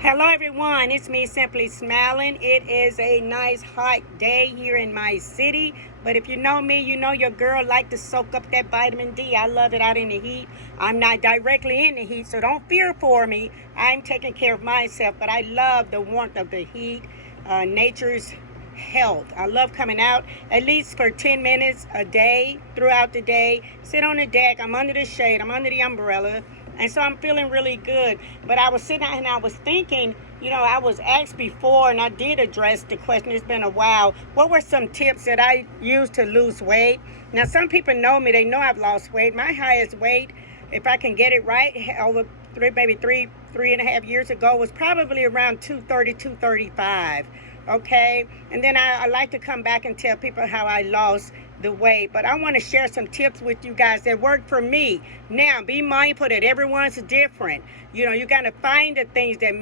Hello everyone, it's me Simply Smiling. It is a nice hot day here in my city, but if you know me, you know your girl like to soak up that vitamin D. I love it out in the heat. I'm not directly in the heat, so don't fear for me. I'm taking care of myself, but I love the warmth of the heat, nature's health. I love coming out at least for 10 minutes a day throughout the day. Sit on the deck, I'm under the shade, I'm under the umbrella. And so I'm feeling really good. But I was sitting out and I was thinking, I was asked before and I did address the question. It's been a while. What were some tips that I used to lose weight? Now, some people know me. They know I've lost weight. My highest weight, if I can get it right, over maybe three and a half years ago, was probably around 230, 235. Okay? And then I like to come back and tell people how I lost the weight, but I want to share some tips with you guys that work for me. Now, be mindful that everyone's different. You got to find the things that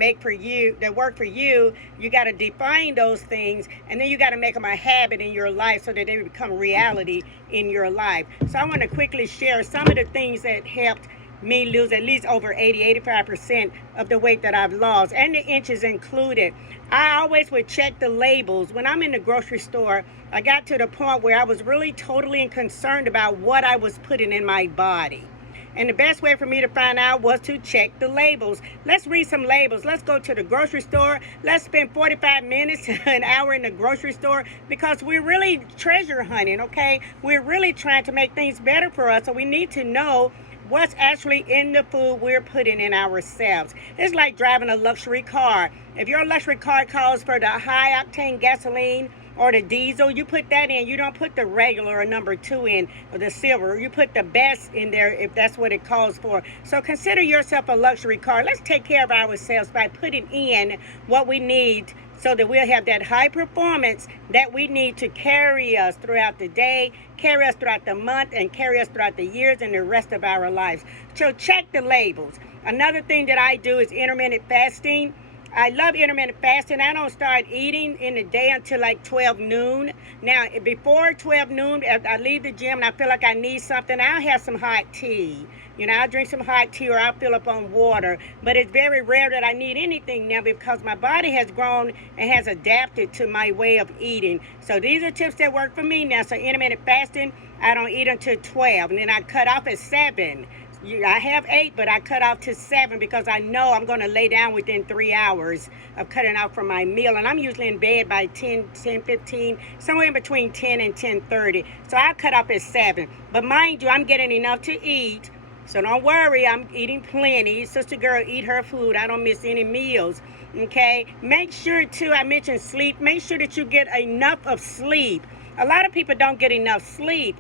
work for you. You got to define those things, and then you got to make them a habit in your life so that they become reality in your life. So I want to quickly share some of the things that helped me lose at least over 85% of the weight that I've lost, and the inches included. I always would check the labels. When I'm in the grocery store, I got to the point where I was really totally concerned about what I was putting in my body. And the best way for me to find out was to check the labels. Let's read some labels. Let's go to the grocery store. Let's spend 45 minutes, an hour in the grocery store, because we're really treasure hunting, okay? We're really trying to make things better for us, so we need to know what's actually in the food we're putting in ourselves. It's like driving a luxury car. If your luxury car calls for the high octane gasoline or the diesel, you put that in. You don't put the regular or number 2 in, or the silver. You put the best in there if that's what it calls for. So consider yourself a luxury car. Let's take care of ourselves by putting in what we need so that we'll have that high performance that we need to carry us throughout the day, carry us throughout the month, and carry us throughout the years and the rest of our lives. So check the labels. Another thing that I do is intermittent fasting. I love intermittent fasting. I don't start eating in the day until like 12 noon. Now, before 12 noon, if I leave the gym and I feel like I need something, I'll have some hot tea. I'll drink some hot tea, or I'll fill up on water. But it's very rare that I need anything now because my body has grown and has adapted to my way of eating. So these are tips that work for me now. So intermittent fasting, I don't eat until 12, and then I cut off at 7. I have 8, but I cut off to 7 because I know I'm going to lay down within 3 hours of cutting out from my meal. And I'm usually in bed by 10:15, somewhere in between 10 and 10:30. So I cut off at 7. But mind you, I'm getting enough to eat. So don't worry, I'm eating plenty. Sister girl, eat her food. I don't miss any meals. Okay? Make sure, too, I mentioned sleep. Make sure that you get enough of sleep. A lot of people don't get enough sleep.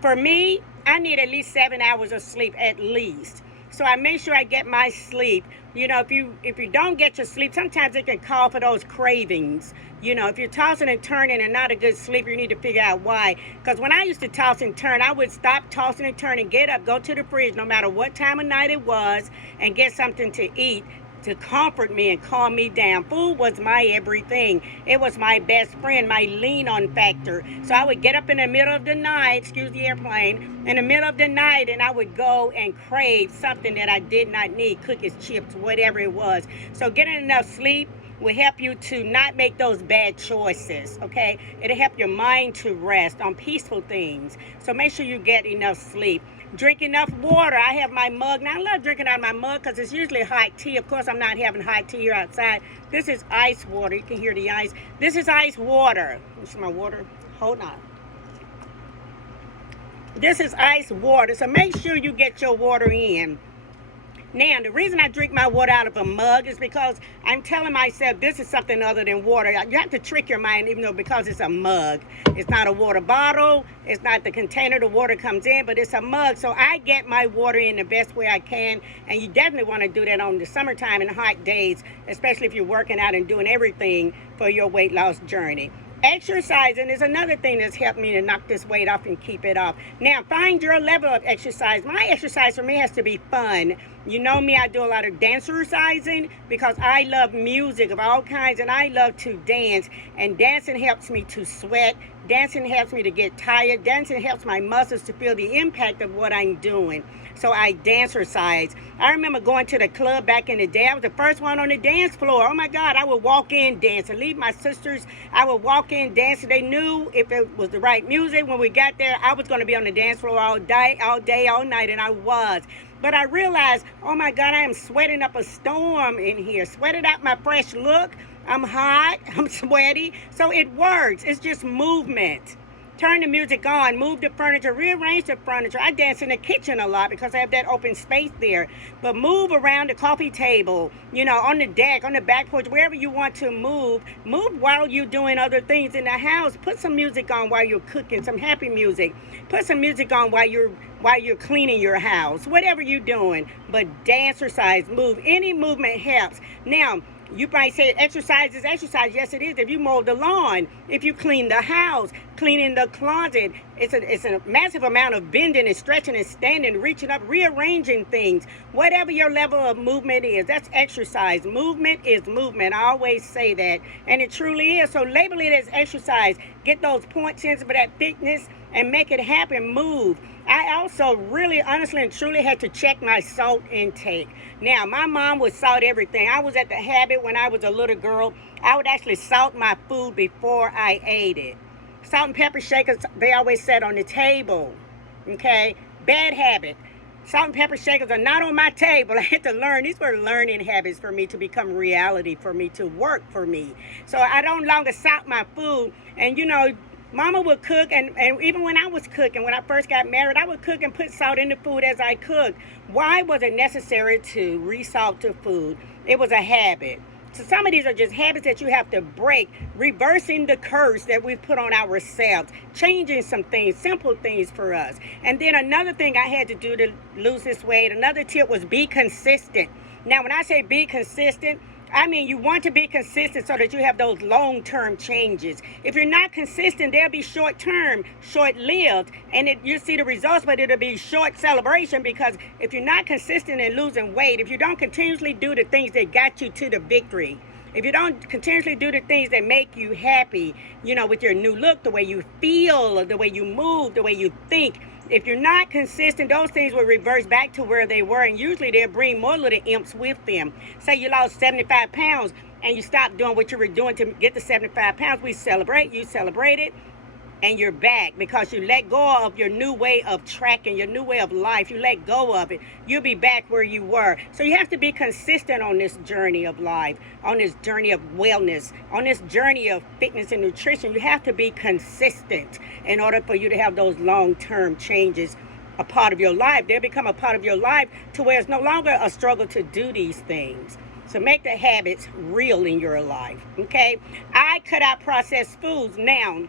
For me, I need at least 7 hours of sleep at least. So I make sure I get my sleep. If you don't get your sleep, sometimes it can call for those cravings. If you're tossing and turning and not a good sleeper, you need to figure out why. Because when I used to toss and turn, I would stop tossing and turning, get up, go to the fridge, no matter what time of night it was, and get something to eat to comfort me and calm me down. Food was my everything. It was my best friend, my lean-on factor. So I would get up in the middle of the night, excuse the airplane, in the middle of the night, and I would go and crave something that I did not need, cookies, chips, whatever it was. So getting enough sleep will help you to not make those bad choices, okay? It'll help your mind to rest on peaceful things. So make sure you get enough sleep. Drink enough water. I have my mug. Now, I love drinking out of my mug because it's usually hot tea. Of course, I'm not having hot tea here outside. This is ice water. You can hear the ice. This is ice water. This is my water. Hold on. This is ice water. So make sure you get your water in. Now, the reason I drink my water out of a mug is because I'm telling myself this is something other than water. You have to trick your mind, even though because it's a mug. It's not a water bottle. It's not the container the water comes in, but it's a mug. So I get my water in the best way I can, and you definitely want to do that on the summertime and hot days, especially if you're working out and doing everything for your weight loss journey. Exercising is another thing that's helped me to knock this weight off and keep it off. Now, find your level of exercise. My exercise for me has to be fun. You know me, I do a lot of dancercising because I love music of all kinds and I love to dance. And dancing helps me to sweat. Dancing helps me to get tired. Dancing helps my muscles to feel the impact of what I'm doing. So I dancercise. I remember going to the club back in the day. I was the first one on the dance floor. Oh my God, I would walk in dancing. Leave my sisters, I would walk in dancing. They knew if it was the right music. When we got there, I was going to be on the dance floor all day, all night, and I was. But I realized, oh my God, I am sweating up a storm in here. Sweated out my fresh look. I'm hot, I'm sweaty. So it works. It's just movement. Turn the music on, move the furniture, rearrange the furniture. I dance in the kitchen a lot because I have that open space there. But move around the coffee table, you know, on the deck, on the back porch, wherever you want to move. Move while you're doing other things in the house. Put some music on while you're cooking, some happy music. Put some music on while you're cleaning your house, whatever you're doing. But dancercise, move. Any movement helps. Now, you might say exercise is exercise. Yes, it is. If you mow the lawn, if you clean the house, cleaning the closet, it's a massive amount of bending and stretching and standing, reaching up, rearranging things. Whatever your level of movement is, that's exercise. Movement is movement. I always say that, and it truly is. So label it as exercise. Get those points in for that fitness and make it happen. Move. I also really, honestly, and truly had to check my salt intake. Now, my mom would salt everything. I was at the habit when I was a little girl. I would actually salt my food before I ate it. Salt and pepper shakers, they always said on the table. Okay? Bad habit. Salt and pepper shakers are not on my table. I had to learn. These were learning habits for me to become reality, for me to work for me. So I don't longer salt my food. And, you know, Mama would cook, and even when I was cooking, when I first got married, I would cook and put salt in the food as I cooked. Why was it necessary to resalt the food? It was a habit. So some of these are just habits that you have to break, reversing the curse that we've put on ourselves, changing some things, simple things for us. And then another thing I had to do to lose this weight, another tip was be consistent. Now, when I say be consistent, I mean, you want to be consistent so that you have those long-term changes. If you're not consistent, they'll be short-term, short-lived, and you see the results, but it'll be short celebration because if you're not consistent in losing weight, if you don't continuously do the things that got you to the victory, if you don't continuously do the things that make you happy, you know, with your new look, the way you feel, the way you move, the way you think, if you're not consistent, those things will reverse back to where they were, and usually they'll bring more little imps with them. Say you lost 75 pounds and you stopped doing what you were doing to get the 75 pounds. We celebrate, you celebrate it, and you're back because you let go of your new way of tracking, your new way of life. You let go of it. You'll be back where you were. So you have to be consistent on this journey of life, on this journey of wellness, on this journey of fitness and nutrition. You have to be consistent in order for you to have those long-term changes a part of your life. They'll become a part of your life to where it's no longer a struggle to do these things. So make the habits real in your life, okay? I cut out processed foods. Now,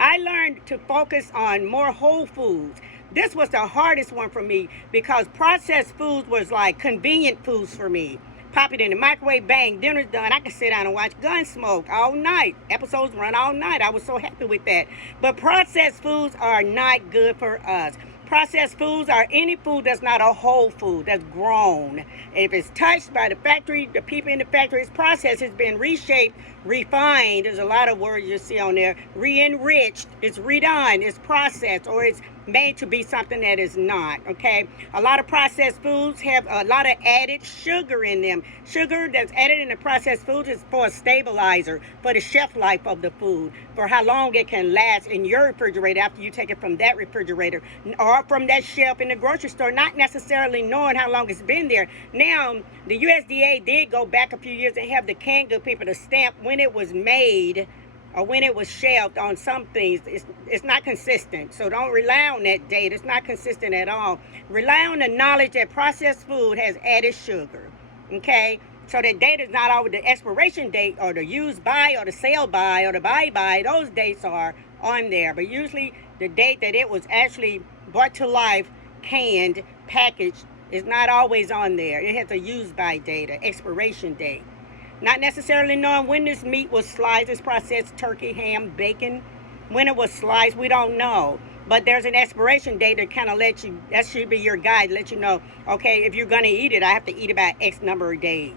I learned to focus on more whole foods. This was the hardest one for me because processed foods was like convenient foods for me. Pop it in the microwave, bang, dinner's done. I could sit down and watch Gunsmoke all night. Episodes run all night. I was so happy with that. But processed foods are not good for us. Processed foods are any food that's not a whole food, that's grown. If it's touched by the factory, the people in the factory, it's processed, it's been reshaped, refined. There's a lot of words you see on there. Re-enriched, it's redone, it's processed, or it's made to be something that is not, okay? A lot of processed foods have a lot of added sugar in them. Sugar that's added in the processed foods is for a stabilizer, for the shelf life of the food, for how long it can last in your refrigerator after you take it from that refrigerator or from that shelf in the grocery store, not necessarily knowing how long it's been there. Now, the USDA did go back a few years and have the canned good people to stamp when it was made or when it was shelved on some things. It's not consistent. So don't rely on that date. It's not consistent at all. Rely on the knowledge that processed food has added sugar. Okay? So the date is not always the expiration date or the use by or the sale by or the buy by. Those dates are on there. But usually the date that it was actually brought to life, canned, packaged, is not always on there. It has a use by date, an expiration date. Not necessarily knowing when this meat was sliced, it's processed turkey, ham, bacon, when it was sliced, we don't know. But there's an expiration date that kind of lets you, that should be your guide, let you know, okay, if you're going to eat it, I have to eat about X number of days.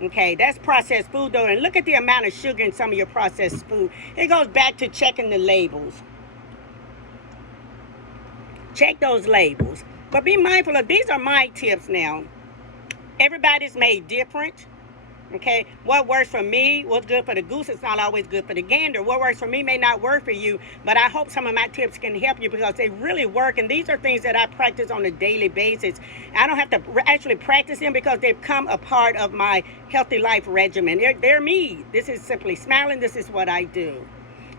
Okay, that's processed food though. And look at the amount of sugar in some of your processed food. It goes back to checking the labels. Check those labels. But be mindful of, these are my tips now. Everybody's made different. Okay, what works for me, what's good for the goose, it's not always good for the gander. What works for me may not work for you, but I hope some of my tips can help you because they really work. And these are things that I practice on a daily basis. I don't have to actually practice them because they've come a part of my healthy life regimen. They're me. This is Simply Smiling. This is what I do.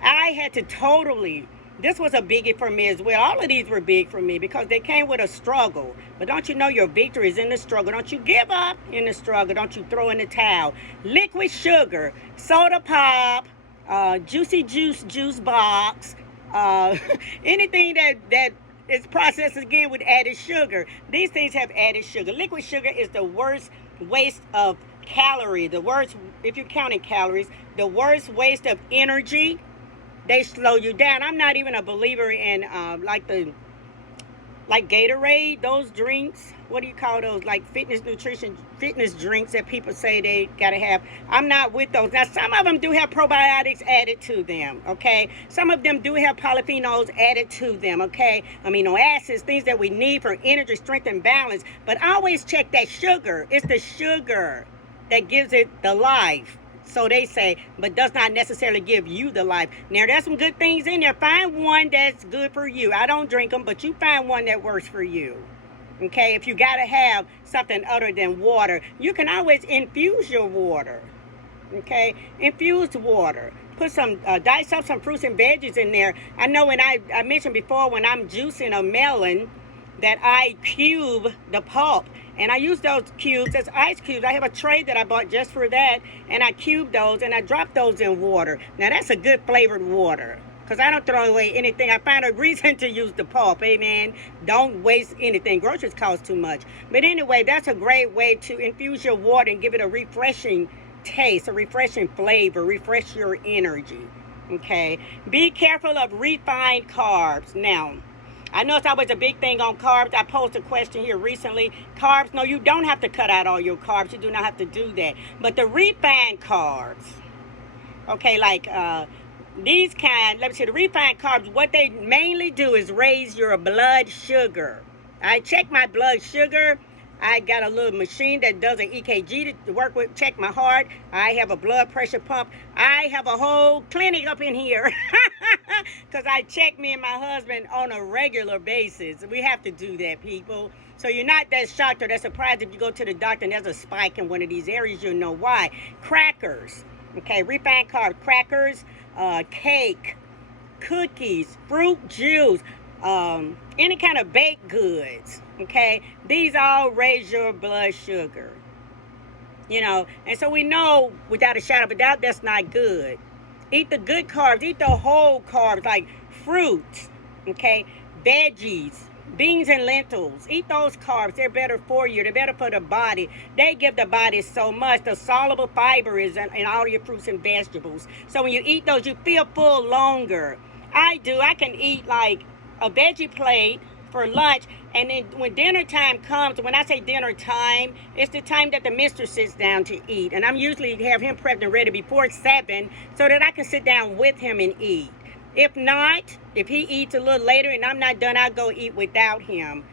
I had to totally, this was a biggie for me as well. All of these were big for me because they came with a struggle. But don't you know your victory is in the struggle? Don't you give up in the struggle. Don't you throw in the towel. Liquid sugar, soda pop, juicy juice box, anything that is processed again with added sugar. These things have added sugar. Liquid sugar is the worst waste of calorie. The worst, if you're counting calories, the worst waste of energy. They slow you down. I'm not even a believer in like Gatorade, those drinks. What do you call those? Like fitness drinks that people say they gotta have. I'm not with those. Now some of them do have probiotics added to them. Okay, some of them do have polyphenols added to them. Okay, amino acids, things that we need for energy, strength, and balance. But always check that sugar. It's the sugar that gives it the life. So they say, but does not necessarily give you the life. Now, there's some good things in there. Find one that's good for you. I don't drink them, but you find one that works for you. Okay, if you got to have something other than water, you can always infuse your water. Okay, infused water. Put some, dice up some fruits and veggies in there. I know when I mentioned before when I'm juicing a melon that I cube the pulp. And I use those cubes as ice cubes. I have a tray that I bought just for that. And I cube those and I drop those in water. Now that's a good flavored water. Because I don't throw away anything. I find a reason to use the pulp. Amen. Don't waste anything. Groceries cost too much. But anyway, that's a great way to infuse your water and give it a refreshing taste, a refreshing flavor, refresh your energy. Okay. Be careful of refined carbs. Now, I know it's always a big thing on carbs. I posed a question here recently. Carbs, no, you don't have to cut out all your carbs. You do not have to do that. But the refined carbs, okay, like these kind, let me see, the refined carbs, what they mainly do is raise your blood sugar. I check my blood sugar. I got a little machine that does an EKG to work with, check my heart. I have a blood pressure pump. I have a whole clinic up in here because I check me and my husband on a regular basis. We have to do that, people. So you're not that shocked or that surprised if you go to the doctor and there's a spike in one of these areas. You'll know why. Crackers, okay, refined carbs, crackers, cake, cookies, fruit juice, any kind of baked goods. Okay, these all raise your blood sugar, you know, and so we know without a shadow of a doubt that's not good. Eat the good carbs, eat the whole carbs like fruits, okay, veggies, beans and lentils. Eat those carbs. They're better for you. They're better for the body. They give the body so much. The soluble fiber is in all your fruits and vegetables. So when you eat those, you feel full longer. I do. I can eat like a veggie plate for lunch, and then when dinner time comes, when I say dinner time, it's the time that the mistress sits down to eat, and I'm usually have him prepped and ready before 7 so that I can sit down with him and eat. If not, if he eats a little later and I'm not done, I'll go eat without him.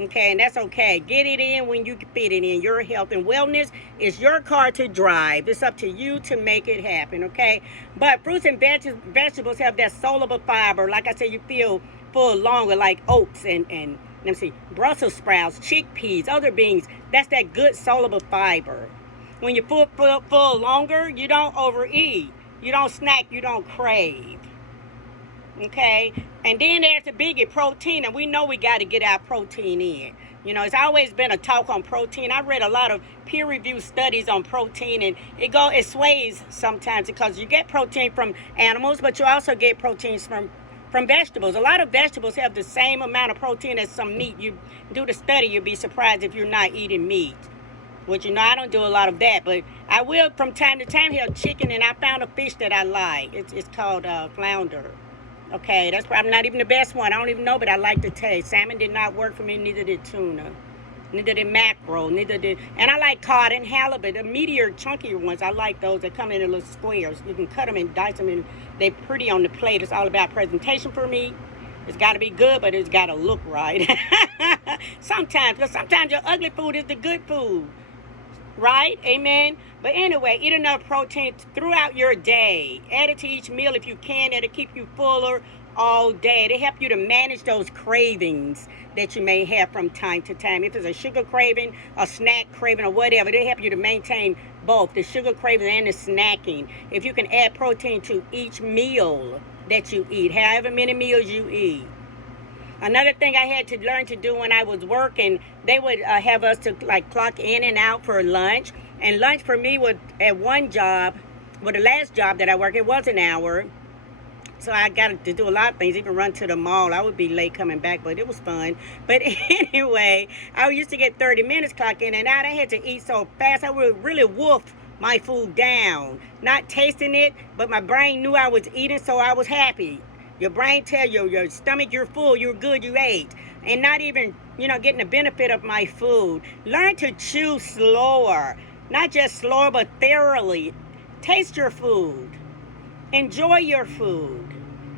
Okay, and that's okay. Get it in when you can fit it in. Your health and wellness is your car to drive. It's up to you to make it happen, okay? But fruits and vegetables have that soluble fiber. Like I said, you feel full longer, like oats and let me see, Brussels sprouts, chickpeas, other beans. That's that good soluble fiber. When you full longer, you don't overeat. You don't snack. You don't crave. Okay? And then there's the biggie, protein. And we know we got to get our protein in. You know, it's always been a talk on protein. I read a lot of peer-reviewed studies on protein, and it sways sometimes because you get protein from animals, but you also get proteins from vegetables. A lot of vegetables have the same amount of protein as some meat. You do the study, you'll be surprised if you're not eating meat. Which, you know, I don't do a lot of that, but I will from time to time have chicken, and I found a fish that I like. It's called flounder. Okay, that's probably not even the best one. I don't even know, but I like the taste. Salmon did not work for me, neither did tuna. Neither did mackerel, neither did... And I like cod and halibut, the meatier, chunkier ones. I like those that come in little squares. You can cut them and dice them, and they're pretty on the plate. It's all about presentation for me. It's got to be good, but it's got to look right. Sometimes, because sometimes your ugly food is the good food. Right? Amen. But anyway, eat enough protein throughout your day. Add it to each meal if you can. It'll keep you fuller all day. It'll help you to manage those cravings that you may have from time to time. If it's a sugar craving, a snack craving, or whatever, it'll help you to maintain both the sugar craving and the snacking. If you can add protein to each meal that you eat, however many meals you eat. Another thing I had to learn to do when I was working, they would have us to like clock in and out for lunch. And lunch for me was at one job, well, the last job that I worked, it was an hour. So I got to do a lot of things, even run to the mall. I would be late coming back, but it was fun. But anyway, I used to get 30 minutes clock in and out. I had to eat so fast, I would really wolf my food down. Not tasting it, but my brain knew I was eating, so I was happy. Your brain tell you, your stomach, you're full, you're good, you ate. And not even, getting the benefit of my food. Learn to chew slower. Not just slower, but thoroughly. Taste your food. Enjoy your food.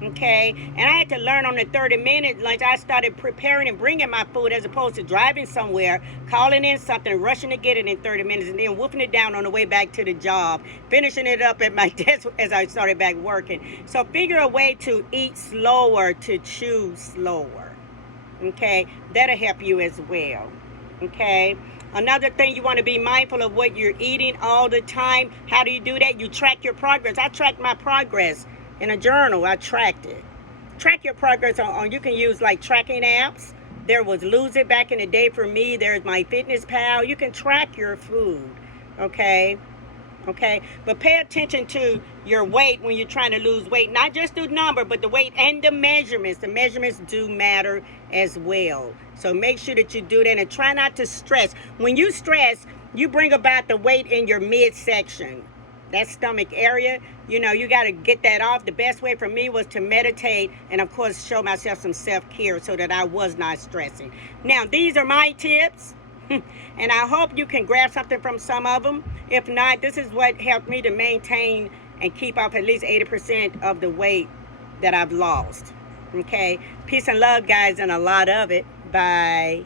Okay? And I had to learn on the 30-minute lunch. I started preparing and bringing my food as opposed to driving somewhere, calling in something, rushing to get it in 30 minutes, and then wolfing it down on the way back to the job, finishing it up at my desk as I started back working. So figure a way to eat slower, to chew slower. Okay? That'll help you as well. Okay? Another thing, you want to be mindful of what you're eating all the time. How do you do that? You track your progress. I tracked my progress in a journal. I tracked it. Track your progress on you can use like tracking apps. There was Lose It back in the day for me. There's My Fitness Pal. You can track your food. Okay? Okay? But pay attention to your weight when you're trying to lose weight. Not just the number, but the weight and the measurements. The measurements do matter as well. So make sure that you do that and try not to stress. When you stress, you bring about the weight in your midsection. That stomach area, you got to get that off. The best way for me was to meditate and, of course, show myself some self-care so that I was not stressing. Now, these are my tips, and I hope you can grab something from some of them. If not, this is what helped me to maintain and keep off at least 80% of the weight that I've lost. Okay? Peace and love, guys, and a lot of it. Bye.